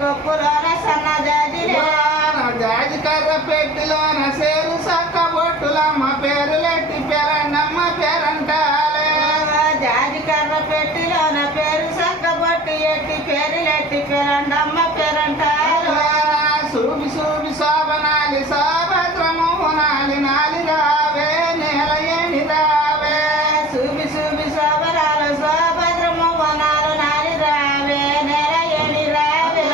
కొప్పులోన సన్న జాజిలే జాజి కర్ర పెట్టిలోన సేరు సక్క బొట్టులమ్మ పేరులెట్టి పేరండమ్మ పేరంటాలే జాజి కర్ర పెట్టిలోన పేరు సక్క బొట్టు ఎట్టి పేరులెట్టి పేరండమ్మ పేరంటారు సూబి సూబి శోభనాలి శోభద్రము నాలి నాలి రావే నేల ఏణి రావే సూబి సూబి శోభరాలు శోభద్రము వనాలు నాలి రావే నెల ఎని రావే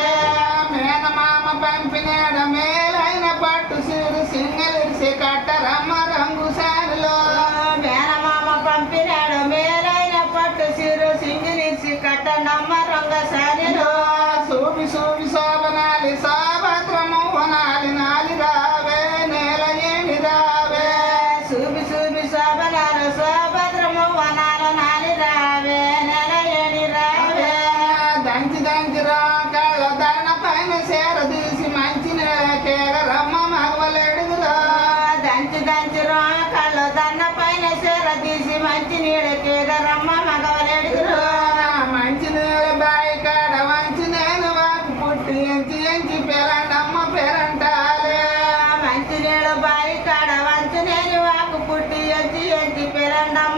మేనమామ పంపినేడ మేలైన పట్టు సీరు సింగలిరిసి కట్టరమ్మ రంగు సానులో మేనమామ పంపినాడు మేలైన పట్టు సీరు సింగిలిసి కట్టనమ్మ రంగ సానిలో సూబి సూబి శోభనాలి శోభద్రము వనాలి నాలి రావే నేల ఏణి రావే సూబి సూబి శోభనాలు శోభద్రము వనాలు నాలి రావే నెల ఎని రావే దంచి దంచి కళ్ళ ధరణ పైన సేర తీసి మంచి నేలకేగ రమ్మ మగవలేడుగులో దంచి దంచి కళ్ళు దన్న పైన సేర తీసి మంచి నీడకేద రమ్మ మగవలేడుగురు మంచి నీళ్ళ బాయి కాడ మంచి నేను వాకు పుట్టి ఎంచి పేరండమ్మ పేరంటాలే మంచి నీళ్ళు బాయి కాడ వంచు నేను వాకు పుట్టి ఎంచి పేరండమ్మ